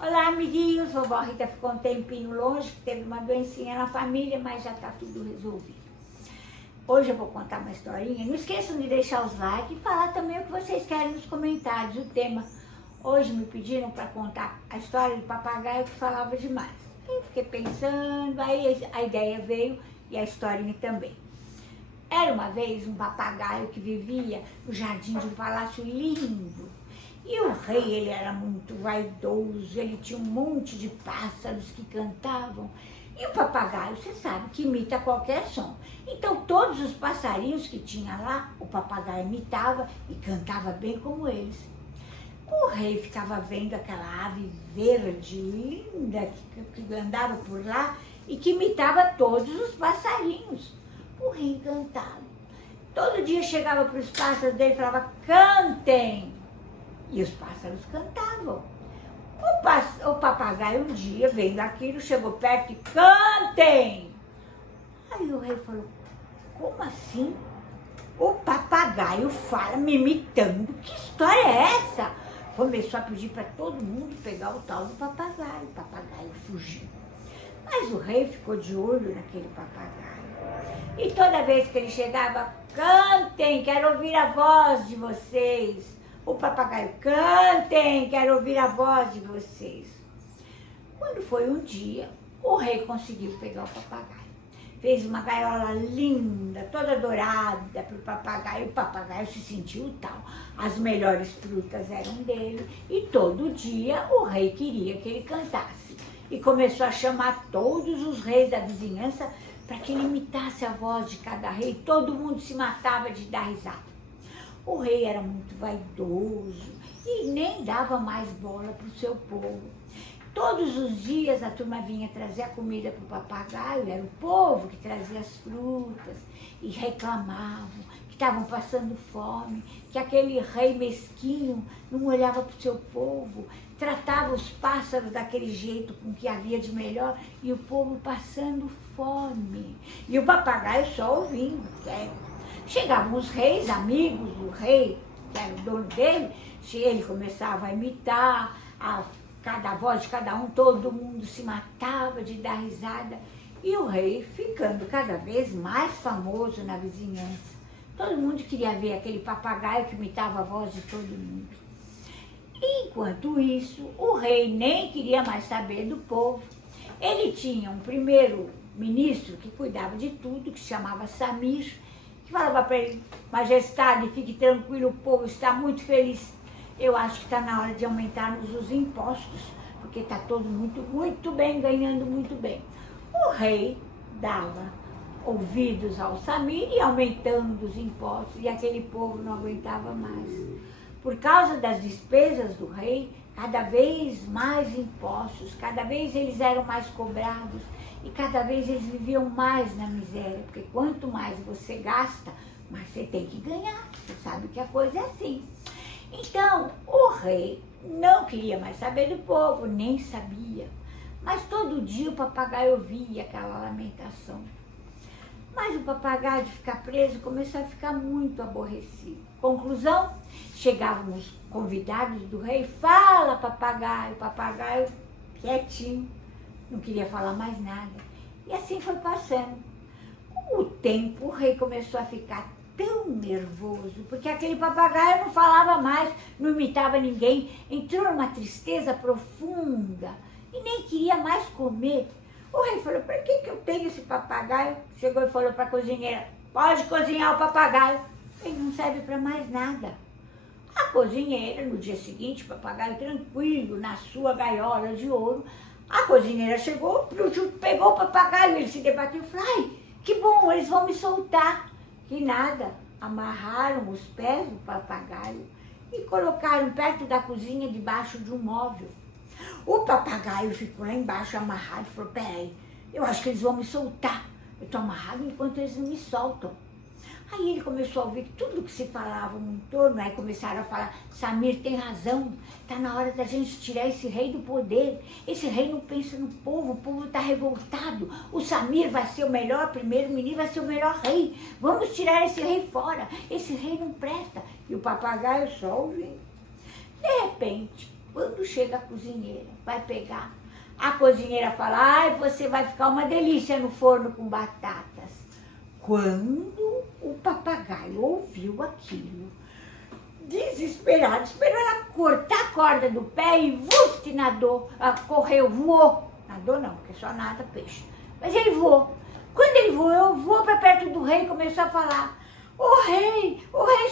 Olá, amiguinhos. Vovó Rita ficou um tempinho longe, que teve uma doencinha na família, mas já tá tudo resolvido. Hoje eu vou contar uma historinha. Não esqueçam de deixar os likes e falar também o que vocês querem nos comentários, o tema. Hoje me pediram para contar a história do papagaio que falava demais. Aí eu fiquei pensando, aí a ideia veio e a historinha também. Era uma vez um papagaio que vivia no jardim de um palácio lindo. E o rei, ele era muito vaidoso, ele tinha um monte de pássaros que cantavam. E o papagaio, você sabe, que imita qualquer som. Então, todos os passarinhos que tinha lá, o papagaio imitava e cantava bem como eles. O rei ficava vendo aquela ave verde, linda, que andava por lá e que imitava todos os passarinhos. O rei encantado. Todo dia chegava para os pássaros dele e falava, cantem! E os pássaros cantavam. O papagaio um dia, vendo aquilo, chegou perto e cantem! Aí o rei falou, como assim? O papagaio fala me imitando? Que história é essa? Começou a pedir para todo mundo pegar o tal do papagaio. O papagaio fugiu. Mas o rei ficou de olho naquele papagaio. E toda vez que ele chegava, cantem, quero ouvir a voz de vocês. O papagaio, cantem, quero ouvir a voz de vocês. Quando foi um dia, o rei conseguiu pegar o papagaio. Fez uma gaiola linda, toda dourada para o papagaio. O papagaio se sentiu tal. As melhores frutas eram dele. E todo dia o rei queria que ele cantasse. E começou a chamar todos os reis da vizinhança para que ele imitasse a voz de cada rei. Todo mundo se matava de dar risada. O rei era muito vaidoso e nem dava mais bola para o seu povo. Todos os dias a turma vinha trazer a comida para o papagaio, era o povo que trazia as frutas e reclamavam que estavam passando fome, que aquele rei mesquinho não olhava para o seu povo, tratava os pássaros daquele jeito com que havia de melhor e o povo passando fome. E o papagaio só ouvindo, chegavam os reis, amigos do rei, que era o dono dele, ele começava a imitar, cada voz de cada um, todo mundo se matava de dar risada. E o rei ficando cada vez mais famoso na vizinhança. Todo mundo queria ver aquele papagaio que imitava a voz de todo mundo. Enquanto isso, o rei nem queria mais saber do povo. Ele tinha um primeiro ministro que cuidava de tudo, que se chamava Samir, que falava para ele, majestade, fique tranquilo, o povo está muito feliz. Eu acho que está na hora de aumentarmos os impostos, porque está todo muito bem, ganhando muito bem. O rei dava ouvidos ao Samir e aumentando os impostos, e aquele povo não aguentava mais. Por causa das despesas do rei, cada vez mais impostos, cada vez eles eram mais cobrados, e cada vez eles viviam mais na miséria, porque quanto mais você gasta, mais você tem que ganhar. Você sabe que a coisa é assim. Então, o rei não queria mais saber do povo, nem sabia. Mas todo dia o papagaio ouvia aquela lamentação. Mas o papagaio, de ficar preso, começou a ficar muito aborrecido. Conclusão, chegavam os convidados do rei, fala papagaio quietinho. Não queria falar mais nada. E assim foi passando. Com o tempo, o rei começou a ficar tão nervoso, porque aquele papagaio não falava mais, não imitava ninguém, entrou numa tristeza profunda e nem queria mais comer. O rei falou, para que eu tenho esse papagaio? Chegou e falou para a cozinheira, pode cozinhar o papagaio. Ele não serve para mais nada. A cozinheira, no dia seguinte, o papagaio tranquilo, na sua gaiola de ouro, a cozinheira chegou, pegou o papagaio, ele se debateu e falou, ai, que bom, eles vão me soltar. Que nada, amarraram os pés do papagaio e colocaram perto da cozinha, debaixo de um móvel. O papagaio ficou lá embaixo amarrado e falou, peraí, eu acho que eles vão me soltar. Eu estou amarrado enquanto eles não me soltam. Aí ele começou a ouvir tudo que se falava no entorno, aí começaram a falar, Samir tem razão, está na hora da gente tirar esse rei do poder. Esse rei não pensa no povo, o povo está revoltado. O Samir vai ser o melhor primeiro-ministro, vai ser o melhor rei. Vamos tirar esse rei fora, esse rei não presta. E o papagaio só ouvindo. De repente, Quando chega a cozinheira, vai pegar. A cozinheira fala, ai, você vai ficar uma delícia no forno com batatas. Quando o papagaio ouviu aquilo, desesperado, esperou ela cortar a corda do pé e vuf, nadou, correu, voou. Nadou não, porque só nada peixe. Mas ele voou. Quando ele voou para perto do rei e começou a falar, o rei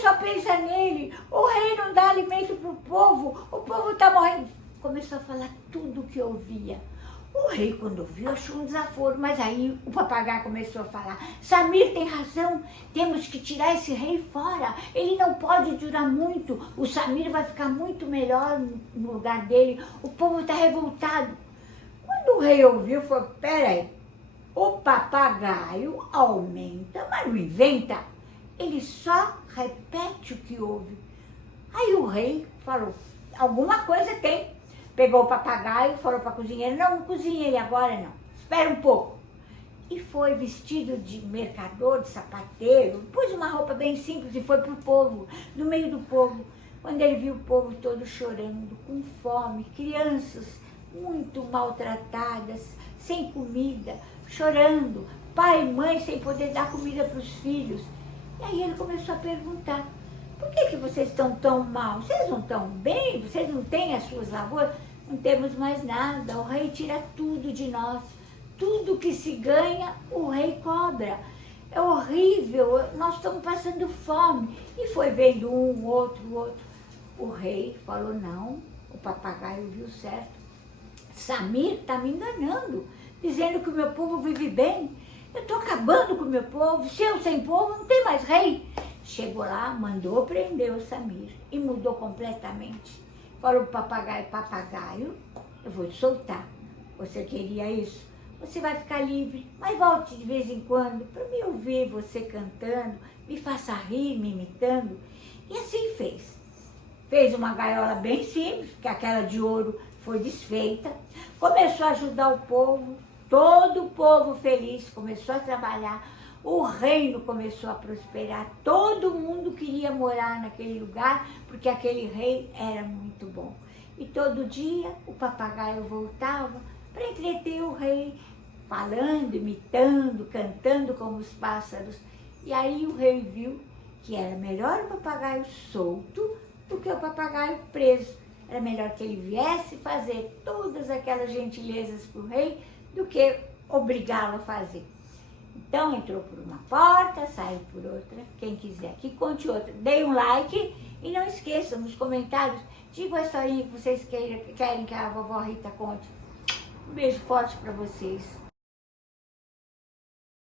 só pensa nele, o rei não dá alimento para o povo está morrendo. Começou a falar tudo o que ouvia. O rei, quando ouviu, achou um desaforo, mas aí o papagaio começou a falar, Samir tem razão, temos que tirar esse rei fora, ele não pode durar muito, o Samir vai ficar muito melhor no lugar dele, o povo está revoltado. Quando o rei ouviu, falou, peraí, o papagaio aumenta, mas não inventa, ele só repete o que ouve. Aí o rei falou, alguma coisa tem. Pegou o papagaio e falou para a cozinheira, não cozinha ele agora não, espera um pouco. E foi vestido de mercador, de sapateiro, pôs uma roupa bem simples e foi para o povo, no meio do povo. Quando ele viu o povo todo chorando, com fome, crianças muito maltratadas, sem comida, chorando, pai e mãe sem poder dar comida para os filhos. E aí ele começou a perguntar, por que vocês estão tão mal? Vocês não estão bem? Vocês não têm as suas lavouras? Não temos mais nada, o rei tira tudo de nós. Tudo que se ganha, o rei cobra. É horrível, nós estamos passando fome. E foi vendo um, outro. O rei falou, não, o papagaio viu certo. Samir está me enganando, dizendo que o meu povo vive bem. Eu estou acabando com o meu povo, se eu sem povo não tem mais rei. Chegou lá, mandou prender o Samir e mudou completamente. Falou para o papagaio, eu vou te soltar. Você queria isso? Você vai ficar livre, mas volte de vez em quando para me ouvir você cantando, me faça rir, me imitando. E assim fez. Fez uma gaiola bem simples, que aquela de ouro foi desfeita. Começou a ajudar o povo, todo o povo feliz, começou a trabalhar. O reino começou a prosperar, todo mundo queria morar naquele lugar, porque aquele rei era muito bom. E todo dia o papagaio voltava para entreter o rei, falando, imitando, cantando como os pássaros. E aí o rei viu que era melhor o papagaio solto do que o papagaio preso. Era melhor que ele viesse fazer todas aquelas gentilezas para o rei do que obrigá-lo a fazer. Então, entrou por uma porta, saiu por outra. Quem quiser que conte outra, dê um like e não esqueçam, nos comentários, digam a historinha que vocês querem que a vovó Rita conte. Um beijo forte para vocês.